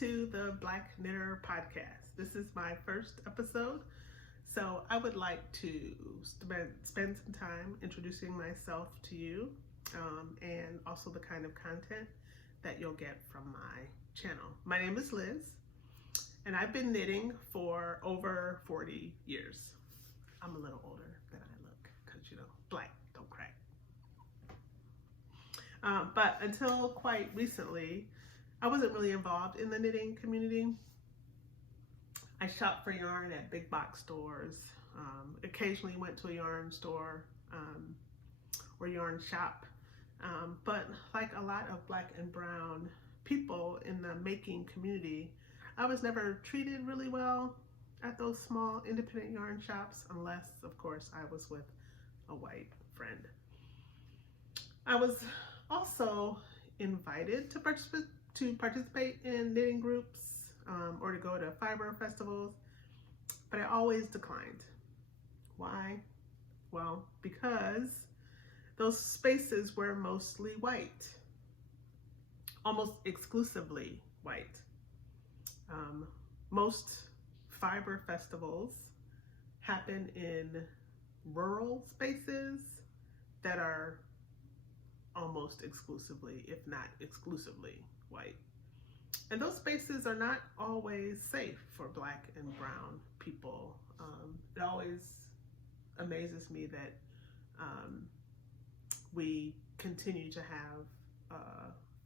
to the Black Knitter podcast. This is my first episode, so I would like to spend some time introducing myself to you and also the kind of content that you'll get from my channel. My name is Liz, and I've been knitting for over 40 years. I'm a little older than I look because, black don't crack. But until quite recently, I wasn't really involved in the knitting community. I shopped for yarn at big box stores, occasionally went to a yarn store or yarn shop. But like a lot of Black and brown people in the making community, I was never treated really well at those small independent yarn shops, unless, of course, I was with a white friend. I was also invited to participate in knitting groups or to go to fiber festivals, but I always declined. Why? Well, because those spaces were mostly white, almost exclusively white. Most fiber festivals happen in rural spaces that are almost exclusively, if not exclusively, white. And those spaces are not always safe for Black and brown people. It always amazes me that we continue to have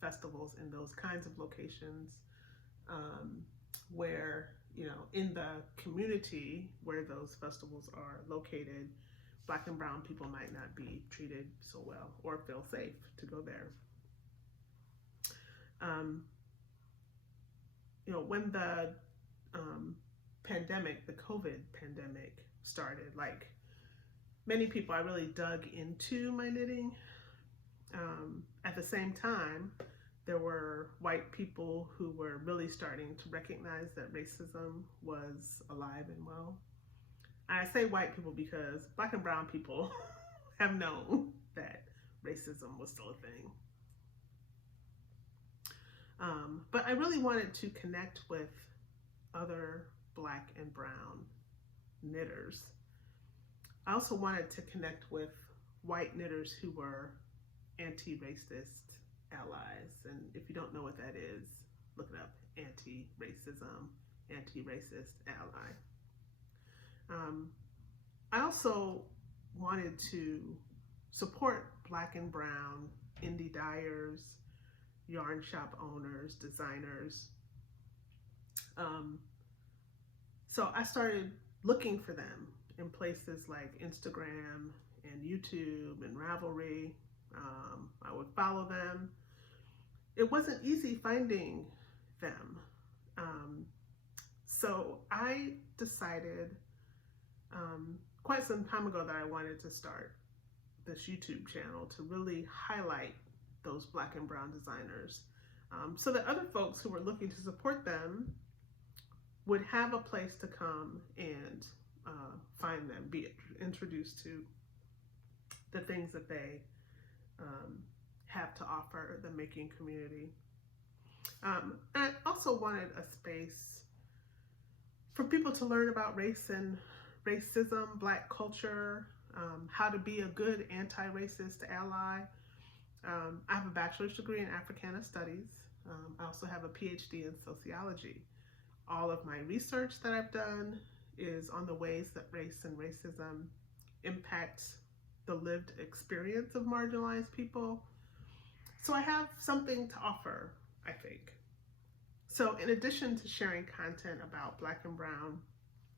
festivals in those kinds of locations where, in the community where those festivals are located, Black and brown people might not be treated so well or feel safe to go there. When the pandemic, the COVID pandemic started, like many people, I really dug into my knitting. At the same time, there were white people who were really starting to recognize that racism was alive and well. I say white people because Black and brown people have known that racism was still a thing. But I really wanted to connect with other Black and brown knitters. I also wanted to connect with white knitters who were anti-racist allies. And if you don't know what that is, look it up: anti-racism, anti-racist ally. I also wanted to support Black and brown indie dyers, yarn shop owners, designers. So I started looking for them in places like Instagram and YouTube and Ravelry. I would follow them. It wasn't easy finding them. So I decided quite some time ago that I wanted to start this YouTube channel to really highlight those Black and brown designers so that other folks who were looking to support them would have a place to come and find them, be introduced to the things that they have to offer the making community. I also wanted a space for people to learn about race and racism, Black culture, how to be a good anti-racist ally. I have a bachelor's degree in Africana Studies. I also have a PhD in sociology. All of my research that I've done is on the ways that race and racism impact the lived experience of marginalized people. So I have something to offer, I think. So in addition to sharing content about Black and brown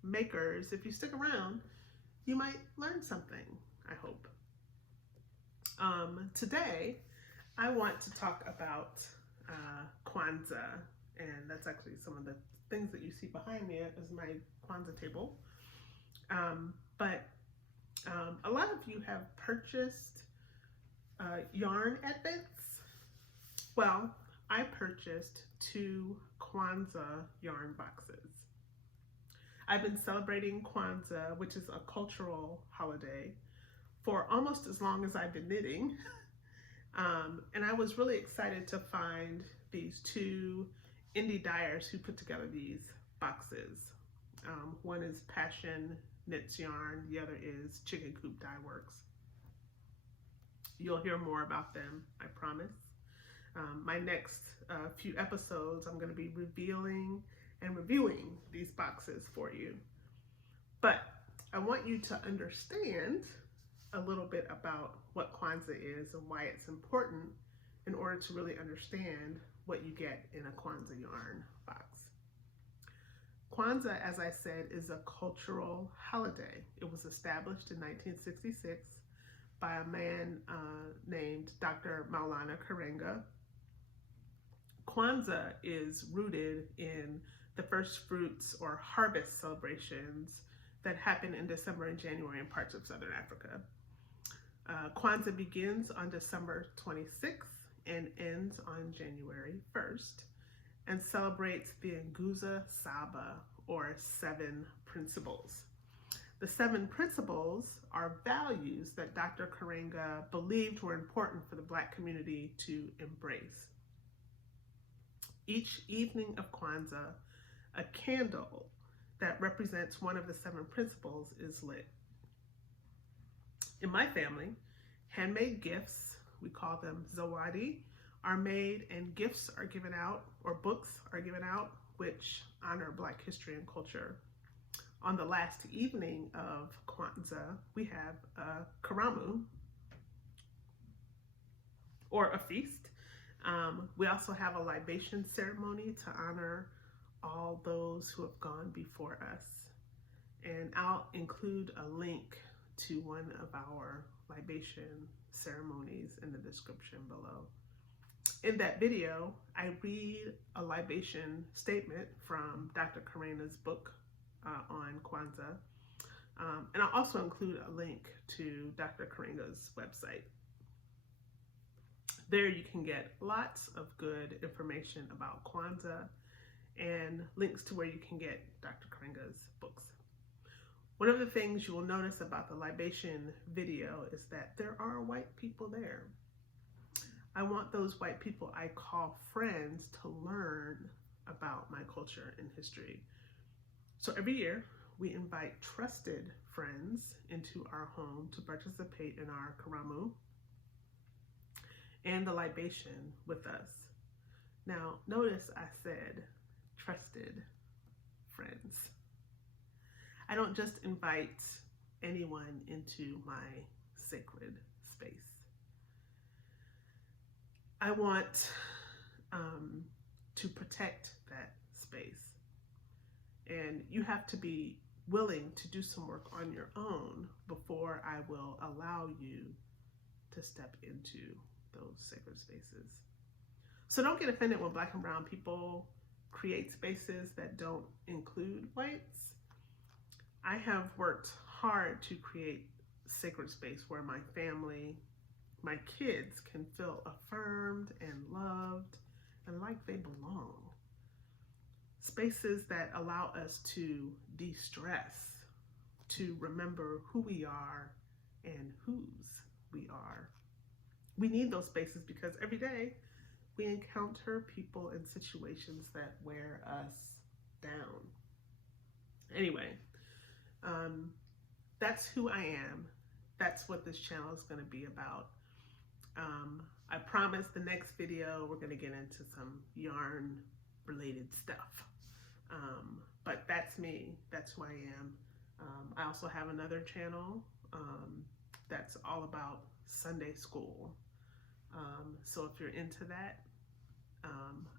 makers, if you stick around, you might learn something, I hope. Today, I want to talk about Kwanzaa, and that's actually some of the things that you see behind me is my Kwanzaa table. But a lot of you have purchased yarn at Bits. Well, I purchased 2 Kwanzaa yarn boxes. I've been celebrating Kwanzaa, which is a cultural holiday, for almost as long as I've been knitting. And I was really excited to find these 2 indie dyers who put together these boxes. One is Passion Knits Yarn, the other is Chicken Coop Dye Works. You'll hear more about them, I promise. My next few episodes, I'm going to be revealing and reviewing these boxes for you. But I want you to understand a little bit about what Kwanzaa is and why it's important in order to really understand what you get in a Kwanzaa yarn box. Kwanzaa, as I said, is a cultural holiday. It was established in 1966 by a man named Dr. Maulana Karenga. Kwanzaa is rooted in the first fruits or harvest celebrations that happen in December and January in parts of Southern Africa. Kwanzaa begins on December 26th and ends on January 1st and celebrates the Nguzo Saba, or 7 principles. The 7 principles are values that Dr. Karenga believed were important for the Black community to embrace. Each evening of Kwanzaa, a candle that represents one of the 7 principles is lit. In my family, handmade gifts, we call them zawadi, are made and gifts are given out, or books are given out, which honor Black history and culture. On the last evening of Kwanzaa, we have a karamu, or a feast. We also have a libation ceremony to honor all those who have gone before us. And I'll include a link to one of our libation ceremonies in the description below. In that video, I read a libation statement from Dr. Karenga's book on Kwanzaa. And I'll also include a link to Dr. Karenga's website. There you can get lots of good information about Kwanzaa and links to where you can get Dr. Karenga's books. One of the things you will notice about the libation video is that there are white people there. I want those white people I call friends to learn about my culture and history. So every year we invite trusted friends into our home to participate in our karamu and the libation with us. Now notice I said trusted friends. I don't just invite anyone into my sacred space. I want to protect that space. And you have to be willing to do some work on your own before I will allow you to step into those sacred spaces. So don't get offended when Black and brown people create spaces that don't include whites. I have worked hard to create sacred space where my family, my kids can feel affirmed and loved and like they belong. Spaces that allow us to de-stress, to remember who we are and whose we are. We need those spaces because every day we encounter people and situations that wear us down. Anyway, that's who I am. That's what this channel is going to be about. I promise the next video we're going to get into some yarn related stuff. But that's me. That's who I am. I also have another channel that's all about Sunday school. So if you're into that,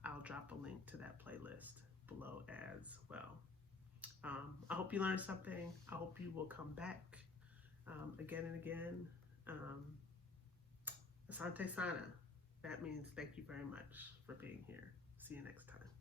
I'll drop a link to that playlist below as well. I hope you learned something. I hope you will come back again and again. Asante Sana. That means thank you very much for being here. See you next time.